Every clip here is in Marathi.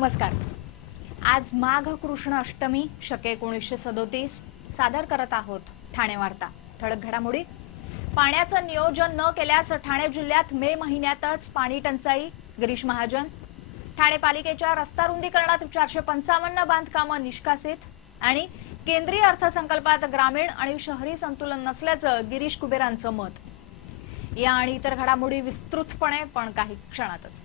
नमस्कार. आज माघ कृष्ण अष्टमी शके एकोणीसशे सदोतीस. सादर करत आहोत ठाणे वार्ता. ठळक घडामोडी. पाण्याचं नियोजन न केल्यास ठाणे जिल्ह्यात मे महिन्यातच पाणी टंचाई गिरीश महाजन. ठाणे पालिकेच्या रस्ता रुंदीकरणात चारशे पंचावन्न बांधकामं निष्कासित आणि केंद्रीय अर्थसंकल्पात ग्रामीण आणि शहरी संतुलन नसल्याचं गिरीश कुबेरांचं मत. या आणि इतर घडामोडी विस्तृतपणे पण काही क्षणातच.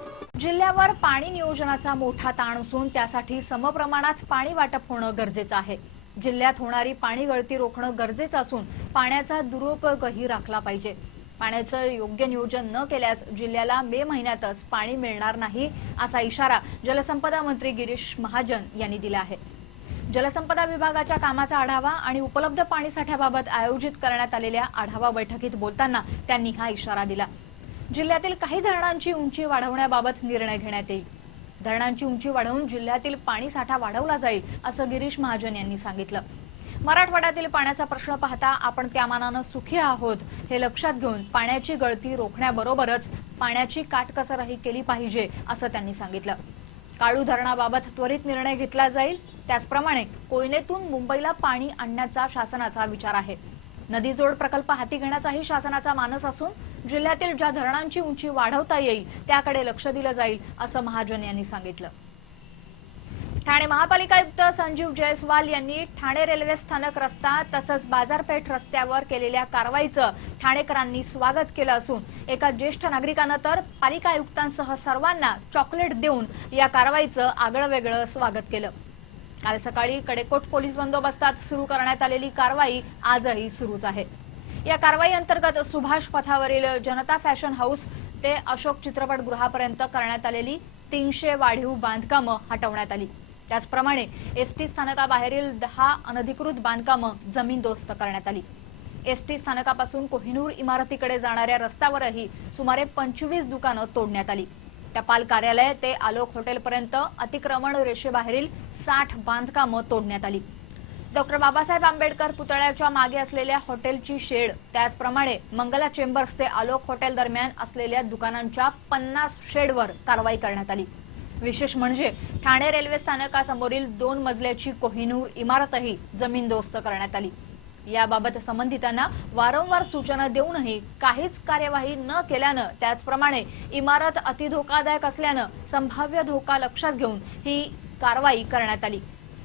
जिल्ह्यावर पाणी नियोजनाचा मोठा ताण असून त्यासाठी समप्रमाणात पाणी वाटप होणं गरजेचं आहे. जिल्ह्यात होणारी पाणी गळती रोखणं गरजेचं असून पाण्याचा दुरुपयोगही राखला पाहिजे. पाण्याचं योग्य नियोजन न केल्यास जिल्ह्याला मे महिन्यातच पाणी मिळणार नाही असा इशारा जलसंपदा मंत्री गिरीश महाजन यांनी दिला आहे. जलसंपदा विभागाच्या कामाचा आढावा आणि उपलब्ध पाणीसाठ्याबाबत आयोजित करण्यात आलेल्या आढावा बैठकीत बोलताना त्यांनी हा इशारा दिला. जिल्ह्यातील काही धरणांची उंची वाढवण्याबाबत निर्णय घेण्यात येईल. धरणांची उंची वाढवून जिल्ह्यातील पाणी साठा वाढवला जाईल असं गिरीश महाजन यांनी सांगितलं. मराठवाड्यातील पाण्याचा प्रश्न पाहता आपण त्या मानानं सुखी आहोत हे लक्षात घेऊन पाण्याची गळती रोखण्याबरोबरच पाण्याची काटकसरही केली पाहिजे असं त्यांनी सांगितलं. काळू धरणाबाबत त्वरित निर्णय घेतला जाईल त्याचप्रमाणे कोयनेतून मुंबईला पाणी आणण्याचा शासनाचा विचार आहे. नदीजोड प्रकल्प हाती घेण्याचाही शासनाचा मानस असून जिल्ह्यातील ज्या धरणांची उंची वाढवता येईल त्याकडे लक्ष दिलं जाईल असं महाजन यांनी सांगितलं. ठाणे महापालिका आयुक्त संजीव जयस्वाल यांनी ठाणे रेल्वे स्थानक रस्ता तसंच बाजारपेठ रस्त्यावर केलेल्या कारवाईचं ठाणेकरांनी स्वागत केलं असून एका ज्येष्ठ नागरिकानं तर पालिका आयुक्तांसह सर्वांना चॉकलेट देऊन या कारवाईचं आगळं वेगळं स्वागत केलं. काल सकाळी कडेकोट पोलीस बंदोबस्तात सुरू करण्यात आलेली कारवाई आजही सुरूच आहे. या कारवाई अंतर्गत सुभाष पथावरील जनता फॅशन हाऊस ते अशोक चित्रपटगृहापर्यंत करण्यात आलेली तीनशे वाढीव बांधकामं हटवण्यात आली. त्याचप्रमाणे एसटी स्थानकाबाहेरील दहा अनधिकृत बांधकामं जमीनदोस्त करण्यात आली. एसटी स्थानकापासून कोहिनूर इमारतीकडे जाणाऱ्या रस्त्यावरही सुमारे पंचवीस दुकानं तोडण्यात आली. टपाल कार्यालय ते आलोक हॉटेलपर्यंत अतिक्रमण रेषेबाहेरील साठ बांधकामं तोडण्यात आली. डॉक्टर बाबासाहेब आंबेडकर पुतळ्याच्या मागे असलेल्या हॉटेलची शेड त्याचप्रमाणे मंगला चेंबर्स ते आलोक हॉटेल दरम्यान असलेल्या दुकानांच्या पन्नास शेडवर कारवाई करण्यात आली. विशेष म्हणजे ठाणे रेल्वे स्थानकासमोरील दोन मजल्याची कोहिनूर इमारतही जमीनदोस्त करण्यात आली. याबाबत संबंधितांना वारंवार सूचना देऊनही काहीच कार्यवाही न केल्यानं त्याचप्रमाणे इमारत अतिधोकादायक असल्यानं संभाव्य धोका लक्षात घेऊन ही कारवाई करण्यात आली.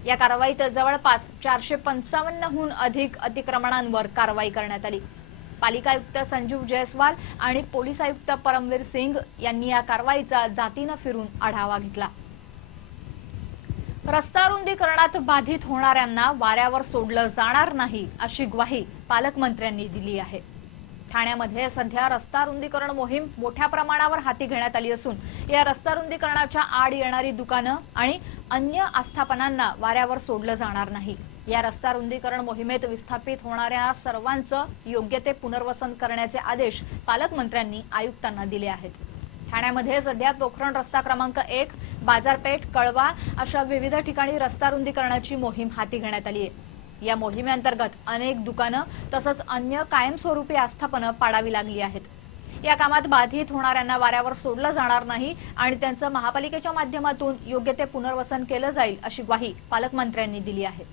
या कारवाईत जवळपास चारशे पंचावन्नहून अधिक अतिक्रमणांवर कारवाई करण्यात आली. पालिका आयुक्त संजीव जयस्वाल आणि पोलीस आयुक्त परमवीर सिंग यांनी या कारवाईचा जातीनं फिरून आढावा घेतला. रस्ता रुंदीकरणात बाधित होणाऱ्यांना वाऱ्यावर सोडलं जाणार नाही अशी ग्वाही पालकमंत्र्यांनी दिली आहे. ठाण्यामध्ये सध्या रस्ता रुंदीकरण मोहीम मोठ्या प्रमाणावर हाती घेण्यात आली असून या रस्ता रुंदीकरणाच्या आड येणारी दुकानं आणि अन्य आस्थापनांना वाऱ्यावर सोडलं जाणार नाही. या रस्ता रुंदीकरण मोहिमेत विस्थापित होणाऱ्या सर्वांचं योग्य ते पुनर्वसन करण्याचे आदेश पालकमंत्र्यांनी आयुक्तांना दिले आहेत. ठाण्यामध्ये सध्या पोखरण रस्ता क्रमांक एक बाजारपेठ कळवा अशा विविध ठिकाणी रस्ता रुंदीकरणाची मोहीम हाती घेण्यात आली आहे. या मोहिमेअंतर्गत अनेक दुकानं तसंच अन्य कायमस्वरूपी आस्थापनं पाडावी लागली आहेत. या कामात बाधित होणाऱ्यांना वाऱ्यावर सोडलं जाणार नाही आणि त्यांचं महापालिकेच्या माध्यमातून योग्य ते पुनर्वसन केलं जाईल अशी ग्वाही पालकमंत्र्यांनी दिली आहे.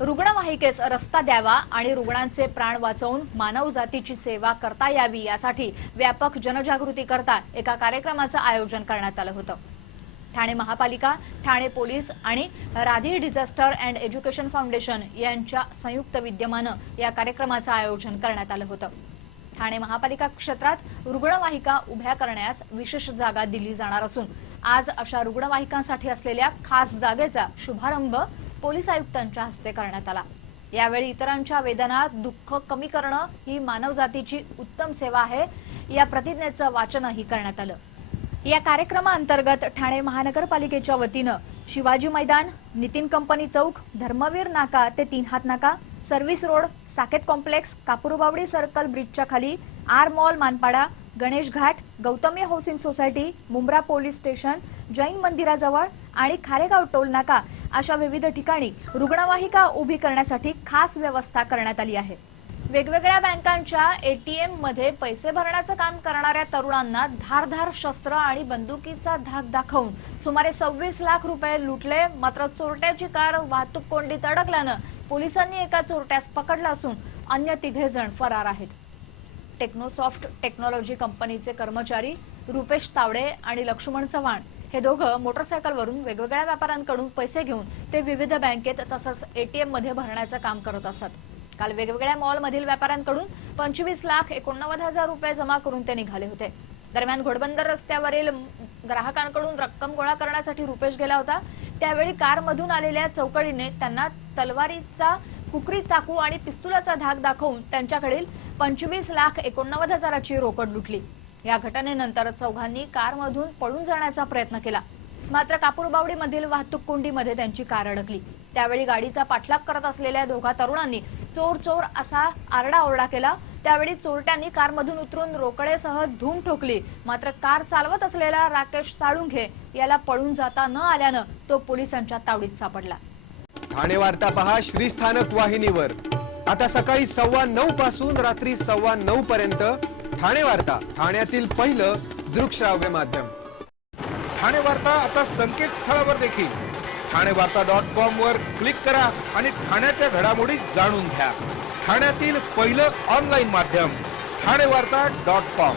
रुग्णवाहिकेस रस्ता द्यावा आणि रुग्णांचे प्राण वाचवून मानव जातीची सेवा करता यावी यासाठी व्यापक जनजागृती करता एका कार्यक्रमाचं आयोजन करण्यात आलं होतं. ठाणे महापालिका ठाणे पोलीस आणि Radhi disaster and education foundation यांच्या संयुक्त विद्यमानं या कार्यक्रमाचं आयोजन करण्यात आलं होतं. ठाणे महापालिका क्षेत्रात रुग्णवाहिका उभ्या करण्यास विशेष जागा दिली जाणार असून आज अशा रुग्णवाहिकांसाठी असलेल्या खास जागेचा शुभारंभ पोलीस आयुक्तांच्या हस्ते करण्यात आला. यावेळी इतरांच्या वेदना दुःख कमी करणं ही मानवजातीची उत्तम सेवा आहे. या प्रतिज्ञेचं वाचनही करण्यात आलं. या कार्यक्रमाअंतर्गत ठाणे महानगरपालिकेच्या वतीनं शिवाजी मैदान नितीन कंपनी चौक धर्मवीर नाका ते Teen Haath Naka service road Saket complex Kapurbawdi circle ब्रिजच्या खाली R mall Manpada Ganesh Ghat Gautami housing society Mumbra police station Jain मंदिराजवळ आणि खारेगाव टोल नाका अशा विविध ठिकाणी रुग्णवाहिका उभी करण्यासाठी खास व्यवस्था करण्यात आली आहे. वेगवेगळ्या बँकांच्या एटीएममध्ये पैसे भरण्याचं काम करणाऱ्या तरुणांना धारधार शस्त्र आणि बंदुकीचा धाक दाखवून सुमारे सव्वीस लाख रुपये लुटले. मात्र चोरट्याची कार वाहतूक कोंडीत अडकल्यानं पोलिसांनी एका चोरट्यास पकडलं असून अन्य तिघे जण फरार आहेत. टेक्नोसॉफ्ट टेक्नॉलॉजी कंपनीचे कर्मचारी रुपेश तावडे आणि लक्ष्मण चव्हाण हे दोघं मोटरसायकलवरून वेगवेगळ्या व्यापाऱ्यांकडून पैसे घेऊन ते विविध बँकेत तसंच एटीएममध्ये भरण्याचं काम करत असत. काल वेगवेगळ्या मॉलमधील व्यापाऱ्यांकडून पंचवीस लाख एकोणनव्वद हजार रुपये जमा करून ते निघाले होते. दरम्यान घोडबंदर रस्त्यावरील ग्राहकांकडून रक्कम गोळा करण्यासाठी रुपेश गेला होता. त्यावेळी कारमधून आलेल्या चौकडीने त्यांना तलवारीचा कुकरी चाकू आणि पिस्तुलाचा धाक दाखवून त्यांच्याकडील पंचवीस लाख एकोणनव्वद हजाराची रोकड लुटली. या घटनेनंतर चौघांनी कारमधून पळून जाण्याचा प्रयत्न केला. मात्र कापूरबावडीमधील वाहतूक कोंडीमध्ये त्यांची कार अडकली. त्यावेळी गाडीचा पाठलाग करत असलेल्या दोघा तरुणांनी चोर चोर असा आरडाओरडा केला. त्यावेळी चोरट्यांनी कारमधून उतरून रोकडेसह धूम ठोकली. मात्र कार चालवत असलेला राकेश साळुंखे याला पळून जाता न आल्यानं तो पोलिसांच्या तावडीत सापडला. ठाणे वार्ता पहा श्रीस्थानक वाहिनीवर. आता सकाळी सव्वा नऊ पासून रात्री सव्वा नऊ पर्यंत ठाणे वार्ता ठाण्यातील पहिलं दृकश्राव्य माध्यम. ठाणे वार्ता आता संकेतस्थळावर देखील. ठाणे वार्ता डॉट कॉम वर क्लिक करा आणि ठाण्याच्या घडामोडी जाणून घ्या. ठाण्यातील पहिलं ऑनलाईन माध्यम ठाणे वार्ता डॉट कॉम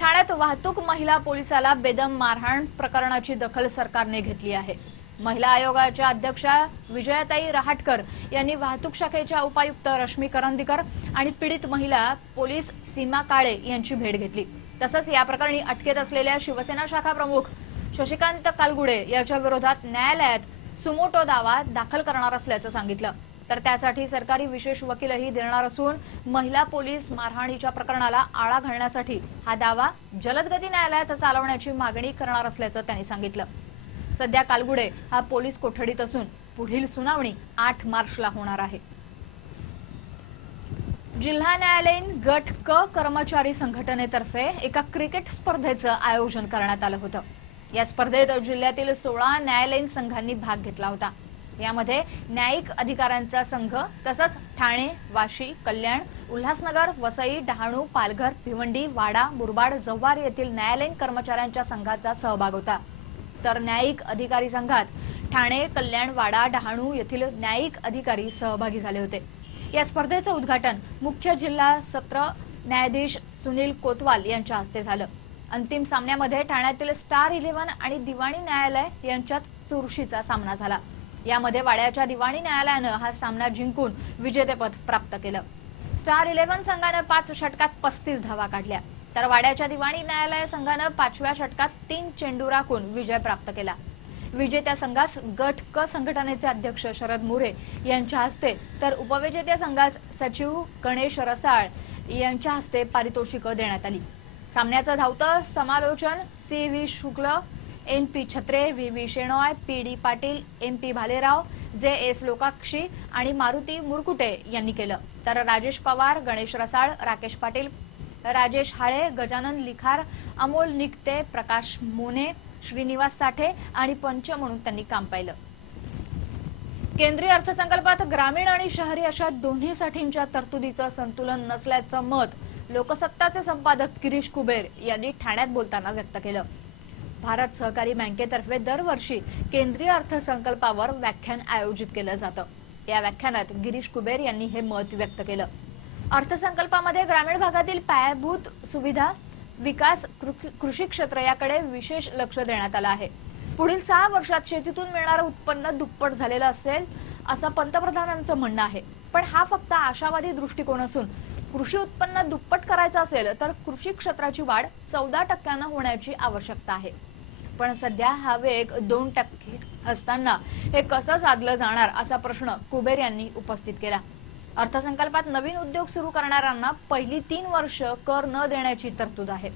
ठाण्यात वाहतूक महिला पोलिसाला बेदम मारहाण प्रकरणाची दखल सरकारने घेतली आहे. महिला आयोगाच्या अध्यक्षा विजयाताई रहाटकर यांनी वाहतूक शाखेच्या उपायुक्त रश्मी करंदीकर आणि पीडित महिला पोलीस सीमा काळे यांची भेट घेतली. तसंच या प्रकरणी अटकेत असलेल्या शिवसेना शाखा प्रमुख शशिकांत कालगुडे याच्या विरोधात न्यायालयात सुमोटो दावा दाखल करणार असल्याचं सांगितलं. तर त्यासाठी सरकारी विशेष वकीलही देणार असून महिला पोलीस मारहाणीच्या प्रकरणाला आळा घालण्यासाठी हा दावा जलदगती न्यायालयात चालवण्याची मागणी करणार असल्याचं त्यांनी सांगितलं. सध्या कालगुडे हा पोलीस कोठडीत असून पुढील सुनावणी आठ मार्चला होणार आहे. जिल्हा न्यायालयीन गट क कर्मचारी संघटनेतर्फे एका क्रिकेट स्पर्धेचं आयोजन करण्यात आलं होतं. या स्पर्धेत जिल्ह्यातील सोळा न्यायालयीन संघांनी भाग घेतला होता. यामध्ये न्यायिक अधिकाऱ्यांचा संघ तसंच ठाणे वाशी कल्याण उल्हासनगर वसई डहाणू पालघर भिवंडी वाडा मुरबाड जव्हार येथील न्यायालयीन कर्मचाऱ्यांच्या संघाचा सहभाग होता. तर न्यायिक अधिकारी संघात ठाणे कल्याण वाडा डहाणू येथील न्यायिक अधिकारी सहभागी झाले होते. या स्पर्धेचं उद्घाटन मुख्य जिल्हा सत्र न्यायाधीश सुनील कोतवाल यांच्या हस्ते झालं. अंतिम सामन्यामध्ये ठाण्यातील स्टार इलेव्हन आणि दिवाणी न्यायालय यांच्यात चुरशीचा सामना झाला. यामध्ये वाड्याच्या दिवाणी न्यायालयानं हा सामना जिंकून विजेतेपद प्राप्त केलं. स्टार इलेव्हन संघानं पाच षटकात पस्तीस धावा काढल्या. तर वाड्याच्या दिवाणी न्यायालय संघानं पाचव्या षटकात तीन चेंडू राखून विजय प्राप्त केला. विजेत्या संघास गट क संघटनेचे अध्यक्ष शरद मोरे यांच्या हस्ते तर उपविजेत्या संघास सचिव गणेश रसाळ यांच्या हस्ते पारितोषिकं देण्यात आली. सामन्याचं धावतं समालोचन C V Shukla N P Chhatre V V Shenoy P D Patil M P Bhalerao J S Lokakshi आणि मारुती मुरकुटे यांनी केलं. तर राजेश पवार गणेश रसाळ राकेश पाटील राजेश हाळे गजानन लिखार अमोल निकते प्रकाश मोने श्रीनिवास साठे आणि पंच म्हणून त्यांनी काम पाहिलं. केंद्रीय अर्थसंकल्पात ग्रामीण आणि शहरी अशा दोन्हीसाठींच्या तरतुदीचं संतुलन नसल्याचं मत लोकसत्ताचे संपादक गिरीश कुबेर यांनी ठाण्यात बोलताना व्यक्त केलं. भारत सहकारी बँकेतर्फे दरवर्षी केंद्रीय अर्थसंकल्पावर व्याख्यान आयोजित केलं जातं. या व्याख्यानात गिरीश कुबेर यांनी हे मत व्यक्त केलं. अर्थसंकल्पामध्ये ग्रामीण भागातील पायाभूत सुविधा विकास कृ- कृषी क्षेत्र याकडे विशेष लक्ष देण्यात आलं आहे. पुढील सहा वर्षात शेतीतून मिळणारं उत्पन्न दुप्पट झालेलं असेल असं पंतप्रधानांचं म्हणणं आहे. पण हा फक्त आशावादी दृष्टिकोन असून कृषी उत्पन्न दुप्पट करायचं असेल तर कृषी क्षेत्राची वाढ चौदा टक्क्यानं होण्याची आवश्यकता आहे. पण सध्या हा वेग दोन टक्के असताना हे कसं साधलं जाणार असा प्रश्न कुबेर यांनी उपस्थित केला. अर्थसंकल्पात नवीन उद्योग सुरू करणाऱ्यांना पहिली तीन वर्ष कर न देण्याची तरतूद आहे.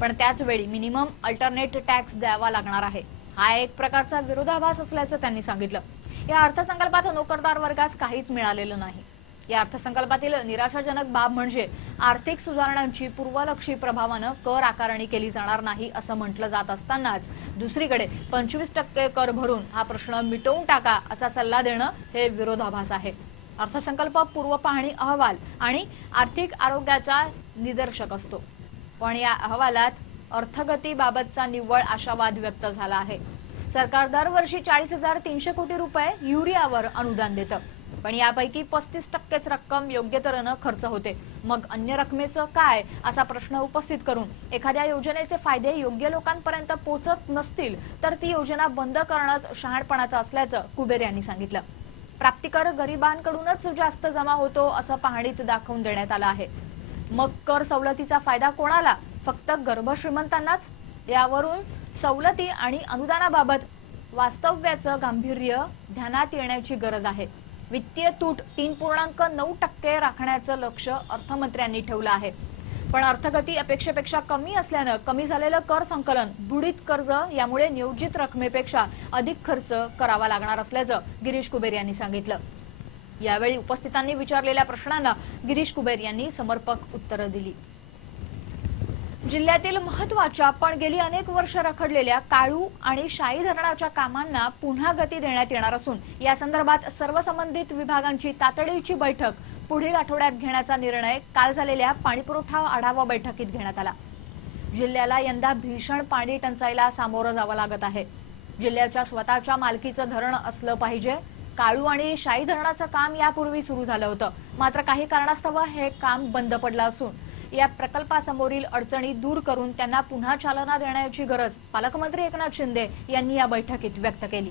पण त्याच वेळी मिनिमम अल्टरनेट टॅक्स द्यावा लागणार आहे. हा एक प्रकारचा विरोधाभास असल्याचं त्यांनी सांगितलं. या अर्थसंकल्पात नोकरदार वर्गास काहीच मिळालेलं नाही. या अर्थसंकल्पातील निराशाजनक बाब म्हणजे आर्थिक सुधारणांची पूर्वलक्षी प्रभावानं कर आकारणी केली जाणार नाही असं म्हटलं जात असतानाच दुसरीकडे पंचवीस टक्के कर भरून हा प्रश्न मिटवून टाका असा सल्ला देणं हे विरोधाभास आहे. अर्थसंकल्प पूर्व पाहणी अहवाल आणि आर्थिक आरोग्याचा निदर्शक असतो. पण या अहवालात अर्थगतीबाबतचा निव्वळ आशावाद व्यक्त झाला आहे. सरकार दरवर्षी चाळीस हजार तीनशे कोटी रुपये युरियावर अनुदान देतं. पण यापैकी पस्तीस टक्केच रक्कम योग्य तऱ्हेनं खर्च होते. मग अन्य रकमेचं काय? असा प्रश्न उपस्थित करून एखाद्या योजनेचे फायदे योग्य लोकांपर्यंत पोचत नसतील तर ती योजना बंद करणंच शहाणपणाचं असल्याचं कुबेर यांनी सांगितलं. प्राप्तिकर गरिबांकडूनच जास्त जमा होतो असं पाहणीत दाखवून देण्यात आलं आहे. मग कर सवलतीचा फायदा कोणाला? फक्त गर्भश्रीमंतांनाच? यावरून सवलती आणि अनुदानाबाबत वास्तव्याचं गांभीर्य ध्यानात येण्याची गरज आहे. वित्तीय तूट तीन पूर्णांक नऊ टक्के राखण्याचं लक्ष अर्थमंत्र्यांनी ठेवलं आहे. पण अर्थगती अपेक्षेपेक्षा कमी असल्यानं कमी झालेलं कर संकलन बुडीत कर्ज यामुळे नियोजित रकमेपेक्षा अधिक खर्च करावा लागणार असल्याचं गिरीश कुबेर यांनी सांगितलं. यावेळी उपस्थितांनी विचारलेल्या प्रश्नांना गिरीश कुबेर यांनी समर्पक उत्तरं दिली. जिल्ह्यातील महत्त्वाच्या पण गेली अनेक वर्ष रखडलेल्या काळू आणि शाई धरणाच्या कामांना पुन्हा गती देण्यात येणार असून या संदर्भात सर्व संबंधित विभागांची तातडीची बैठक पुढील आठवड्यात घेण्याचा निर्णय काल झालेल्या पाणीपुरवठा आढावा बैठकीत घेण्यात आला. जिल्ह्याला यंदा भीषण पाणी टंचाईला सामोरं जावं लागत आहे. जिल्ह्याच्या स्वतःच्या मालकीचं धरण असलं पाहिजे. काळू आणि शाई धरणाचं काम यापूर्वी सुरू झालं होतं. मात्र काही कारणास्तव हे काम बंद पडलं असून या प्रकल्पासमोरील अडचणी दूर करून त्यांना पुन्हा चालना देण्याची गरज पालकमंत्री एकनाथ शिंदे यांनी या बैठकीत व्यक्त केली.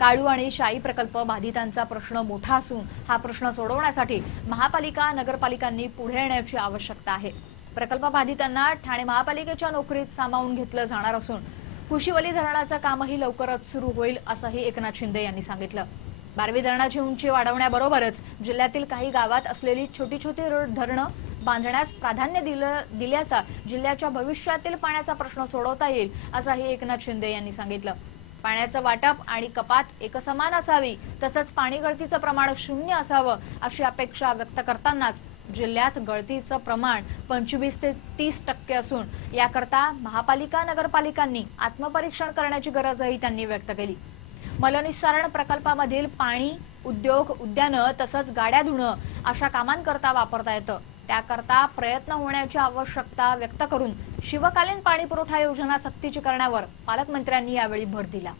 काळू आणि शाई प्रकल्प बाधितांचा प्रश्न मोठा असून हा प्रश्न सोडवण्यासाठी महापालिका नगरपालिकांनी पुढे येण्याची आवश्यकता आहे. प्रकल्प बाधितांना ठाणे महापालिकेच्या नोकरीत सामावून घेतलं जाणार असून कुशीवली धरणाचं कामही लवकरच सुरू होईल असंही एकनाथ शिंदे यांनी सांगितलं. बारवी धरणाची उंची वाढवण्याबरोबरच जिल्ह्यातील काही गावात असलेली छोटी छोटी धरणं बांधण्यास प्राधान्य दिलं दिल्याचा जिल्ह्याच्या भविष्यातील पाण्याचा प्रश्न सोडवता येईल असंही एकनाथ शिंदे यांनी सांगितलं. पाण्याचं वाटप आणि कपात एकसमान असावी तसंच पाणी गळतीचं प्रमाण शून्य असावं अशी अपेक्षा व्यक्त करतानाच जिल्ह्यात गळतीचं प्रमाण पंचवीस ते तीस टक्के असून याकरता महापालिका नगरपालिकांनी आत्मपरीक्षण करण्याची गरजही त्यांनी व्यक्त केली. मलनिस्सारण प्रकल्पामधील पाणी उद्योग उद्यानं तसंच गाड्या धुणं अशा कामांकरता वापरता येतं. त्याकरता प्रयत्न होण्याची आवश्यकता व्यक्त करून शिवकालीन पाणी पुरवठा योजना सक्तीची करण्यावर पालकमंत्र्यांनी यावेळी भर दिला.